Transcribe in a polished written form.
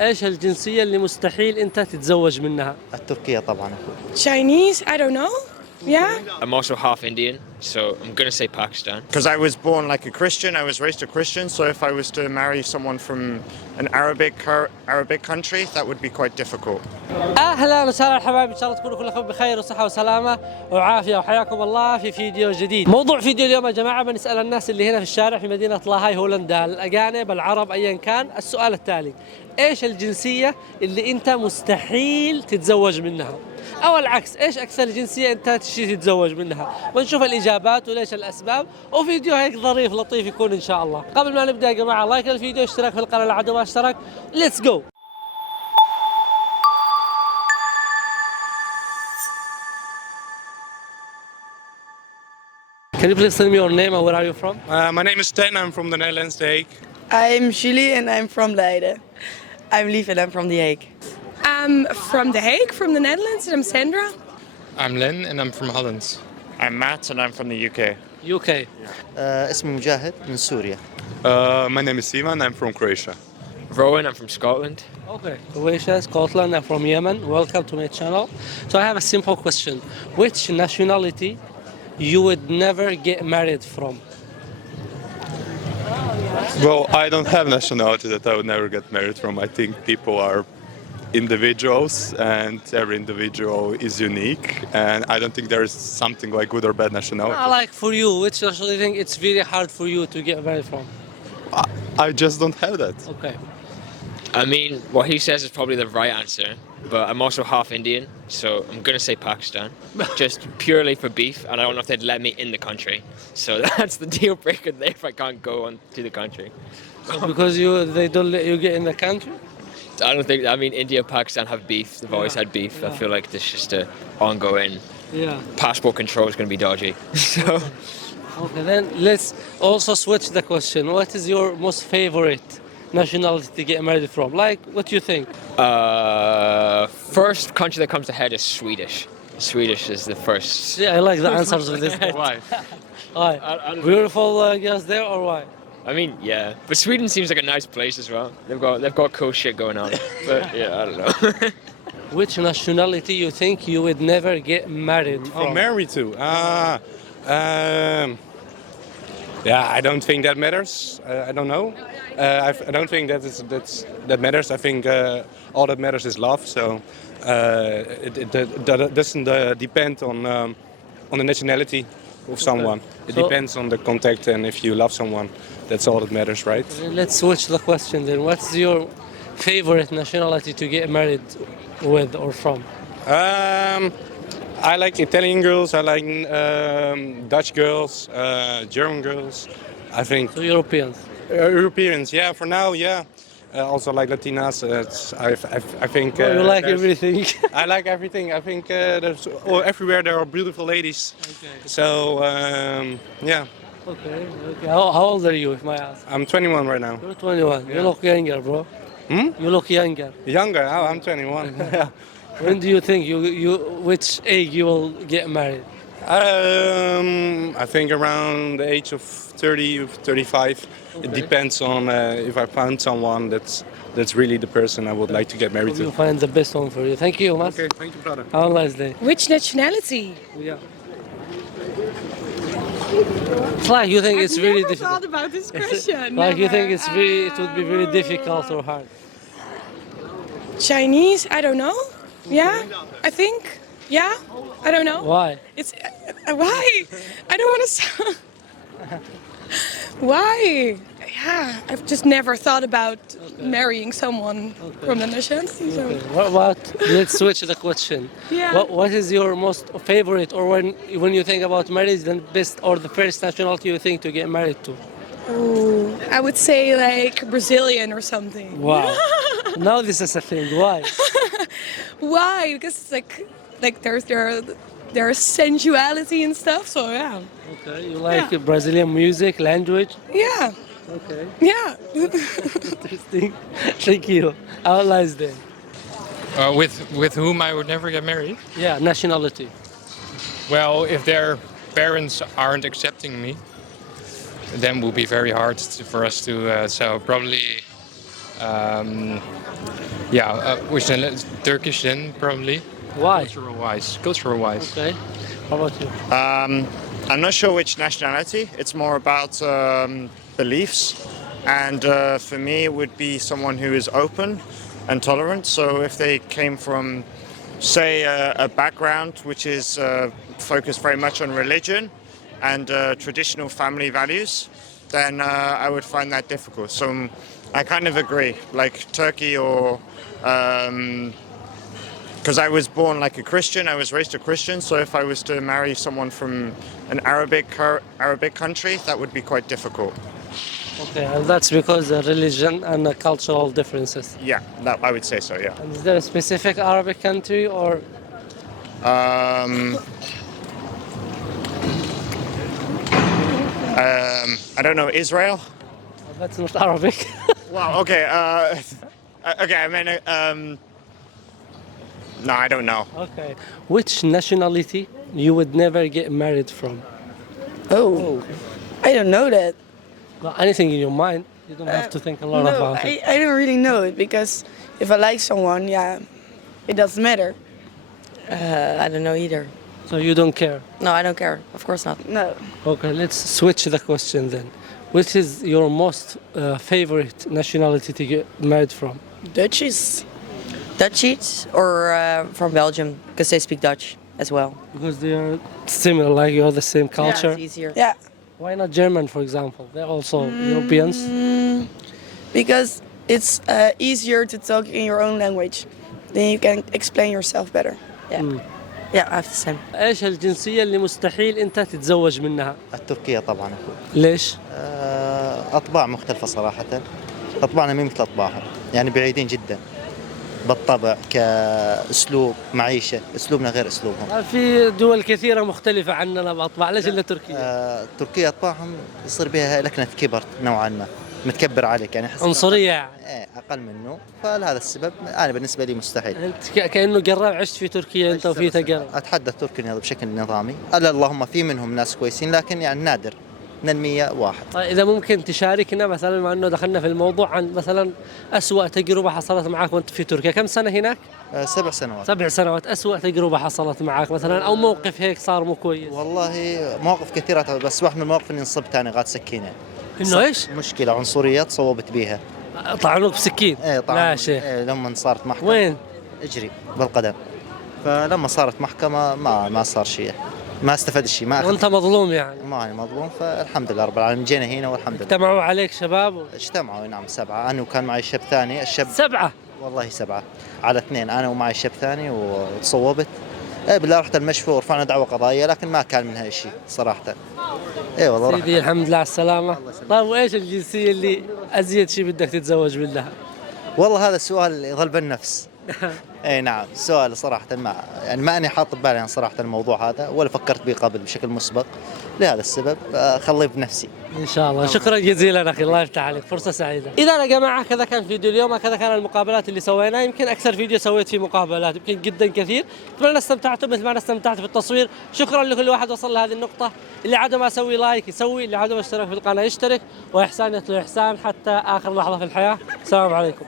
إيش الجنسية اللي مستحيل أنت تتزوج منها؟ التركية طبعا أخوي. Chinese? I don't know. Yeah. I'm also half Indian, so I'm gonna say Pakistan. Because I was born like a Christian, I was raised a Christian, so if I was to marry someone from an Arabic country, that would be quite difficult. أهلا وسهلا حبايبي، إن شاء الله تكونوا كلكم بخير وصحة وسلامة وعافية، وحياكم الله في فيديو جديد. موضوع فيديو اليوم يا جماعة بنسأل الناس اللي هنا في الشارع في مدينة لاهاي هولندا، الأجانب العرب أيا كان، السؤال التالي: إيش الجنسية اللي أنت مستحيل تتزوج منها؟ أو العكس، إيش أكثر جنسية أنت تشتهي تتزوج منها؟ ونشوف الإجابات وليش الأسباب، وفيديو هيك ظريف لطيف يكون إن شاء الله. قبل ما نبدأ يا جماعة، لايك للفيديو، اشتراك في القناة لعدو ما اشترك. ليتس جو. Can you please tell me your name and where are you from? My name is Sten. I'm from the Netherlands, The Hague. I'm Julie and I'm from Leiden. I'm Lief and I'm from The Hague. I'm from The Hague, from the Netherlands, and I'm Sandra. I'm Len and I'm from Holland. I'm Matt and I'm from the UK. UK. اسمي مجاهد من سوريا. My name is Sivan. I'm from Croatia. Rowan, I'm from Scotland. Okay. Croatia, Scotland, and from Yemen. Welcome to my channel. So I have a simple question: which nationality you would never get married from? Well, I don't have nationality that I would never get married from. I think people are individuals and every individual is unique, and I don't think there is something like good or bad nationality. Like for you, which nationality you think it's very hard for you to get married from? I just don't have that. Okay. I mean, what he says is probably the right answer, but I'm also half Indian, so I'm gonna say Pakistan, just purely for beef, and I don't know if they'd let me in the country. So that's the deal breaker there if I can't go on to the country. Because they don't let you get in the country? I don't think, I mean, India and Pakistan have beef, they've always had beef. I feel like this is just a ongoing, passport control is gonna be dodgy. So, Okay, then let's also switch the question. What is your most favorite nationality to get married from? Like, what do you think? first country that comes to head is Swedish. Swedish is the first. Yeah, I like the answers of this. Why? Why? Beautiful girls there, or why? I mean, yeah, but Sweden seems like a nice place as well. They've got cool shit going on. But yeah, I don't know. Which nationality you think you would never get married from? Oh, married to? Yeah, I don't think that matters. I don't know. I don't think that matters. I think all that matters is love. So it doesn't depend on the nationality of someone. It depends on the contact, and if you love someone, that's all that matters, right? Let's switch the question then. What's your favorite nationality to get married with or from? I like Italian girls. I like Dutch girls, German girls. I think So Europeans. Europeans. Yeah, for now, yeah. Also like Latinas. I think. You like there's- everything. I like everything. I think there's everywhere there are beautiful ladies. Okay. So yeah, Okay. How old are you, if I ask? I'm 21 right now. You're 21. You look younger, bro. You look younger. Younger? Oh, I'm 21. Yeah. When do you think which age you will get married? I think around the age of 30 or 35. It depends on if I found someone that's really the person I would like to get married You to. find the best one for you. Thank you, Mas. Okay, thank you, brother. Have a nice day. Which nationality? Yeah. It's like you think it's really Never difficult. thought about this question. Like you think Never. it would be very difficult or hard. Chinese? I don't know. Yeah, I think. Yeah, I don't know. Why? It's why? I don't want to. Why? Yeah, I've just never thought about marrying someone from the nationality. So. What? Let's switch the question. Yeah. What is your most favorite, or when you think about marriage, the best or the first nationality you think to get married to? Ooh, I would say like Brazilian or something. Wow. Now this is a thing. Why? Why? Because it's like there's sensuality and stuff. So yeah, Okay. You like Brazilian music, language? yeah, Okay. yeah. Interesting. Thank you. Have a nice day. With whom I would never get married? Yeah, nationality. Well, if their parents aren't accepting me, then it will be very hard for us to. So probably Yeah, which then Turkish then probably. Why? Cultural wise. Okay. How about you? I'm not sure which nationality. It's more about beliefs. And for me, it would be someone who is open and tolerant. So if they came from, say, a background which is focused very much on religion and traditional family values, then I would find that difficult. So I kind of agree. Like Turkey or... because I was born like a Christian, I was raised a Christian, so if I was to marry someone from an Arabic country, that would be quite difficult. Okay, and that's because the religion and the cultural differences. Yeah, that, I would say so, yeah. And is there a specific Arabic country or? I don't know, Israel? That's not Arabic. Wow, okay, okay, I mean, no, I don't know. Okay. Which nationality you would never get married from? Oh, I don't know that. Well, anything in your mind. You don't have to think a lot No, about it. I don't really know it because if I like someone, yeah, it doesn't matter. I don't know either. So you don't care. No, I don't care. Of course not. No. Okay, let's switch the question then. Which is your most favorite nationality to get married from? Dutchies. Dutchies or from Belgium because they speak Dutch as well. Because they are similar, like you are the same culture. Yeah, it's easier. Yeah. Why not German, for example? They're also Europeans. Because it's easier to talk in your own language. Then you can explain yourself better. Yeah. Yeah, I have the same. ايش الجنسية اللي مستحيل انت تتزوج منها؟ التركية طبعا أخوي. ليش؟ أطباع مختلفة صراحة. أطباعنا مو مثل أطباعهم، يعني بعيدين جدا. بالطبع كأسلوب معيشة، أسلوبنا غير أسلوبهم. في دول كثيرة مختلفة عننا بأطباع، ليش إلا تركيا؟ تركيا أطباعهم يصير بها لكنة كبر نوعا ما، متكبر عليك يعني عنصرية يعني. إيه أقل منه، فلهذا السبب أنا بالنسبة لي مستحيل. أنت كأنه قراب عشت في تركيا أنت وفي تقرب. أتحدث تركي بشكل نظامي، ألا اللهم في منهم ناس كويسين لكن يعني نادر. من 100 واحد. طيب إذا ممكن تشاركنا مثلا مع إنه دخلنا في الموضوع عن مثلا أسوأ تجربة حصلت معك وأنت في تركيا، كم سنة هناك؟ 7 سنوات. 7 سنوات، أسوأ تجربة حصلت معك مثلا أو موقف هيك صار مو كويس؟ والله مواقف كثيرة بس واحد من المواقف إني انصبت أنا غاد سكينة. إنه إيش؟ مشكلة عنصرية تصوبت بيها. طعنوك بسكين؟ إيه طعنوك. لا شيء. إيه لما صارت محكمة. وين؟ اجري بالقدم. فلما صارت محكمة ما صار شيء. ما استفاد شيء ما أخذ. وانت مظلوم يعني؟ ما أنا مظلوم فالحمد لله رب العالمين جينا هنا والحمد لله. اجتمعوا عليك شباب؟ اجتمعوا نعم 7 أنا وكان معي شاب ثاني الشاب 7 والله 7 على 2 أنا ومعي شاب ثاني وتصوبت. إيه بالله رحت المشفى ورفعنا دعوة قضائية لكن ما كان منها شيء صراحة. إيه والله سيدي الحمد لله على السلامة. طيب وإيش الجنسية اللي أزيد شيء بدك تتزوج منها؟ والله هذا السؤال يظل بالنفس. اي نعم سؤال صراحة ما اني حاط ببالي يعني صراحة الموضوع هذا ولا فكرت به قبل بشكل مسبق، لهذا السبب خليه بنفسي. ان شاء الله. شكرا جزيلا اخي، الله يفتح عليك، فرصة سعيدة. اذا يا جماعة كذا كان فيديو اليوم، كذا كان المقابلات اللي سويناها، يمكن اكثر فيديو سويت فيه مقابلات، يمكن جدا كثير. اتمنى استمتعتوا مثل ما انا استمتعت في التصوير. شكرا لكل واحد وصل لهذه النقطة. اللي عاده ما يسوي لايك يسوي، اللي عاده ما اشترك في القناة يشترك، واحسان يتلو احسان حتى اخر لحظة في الحياة. السلام عليكم.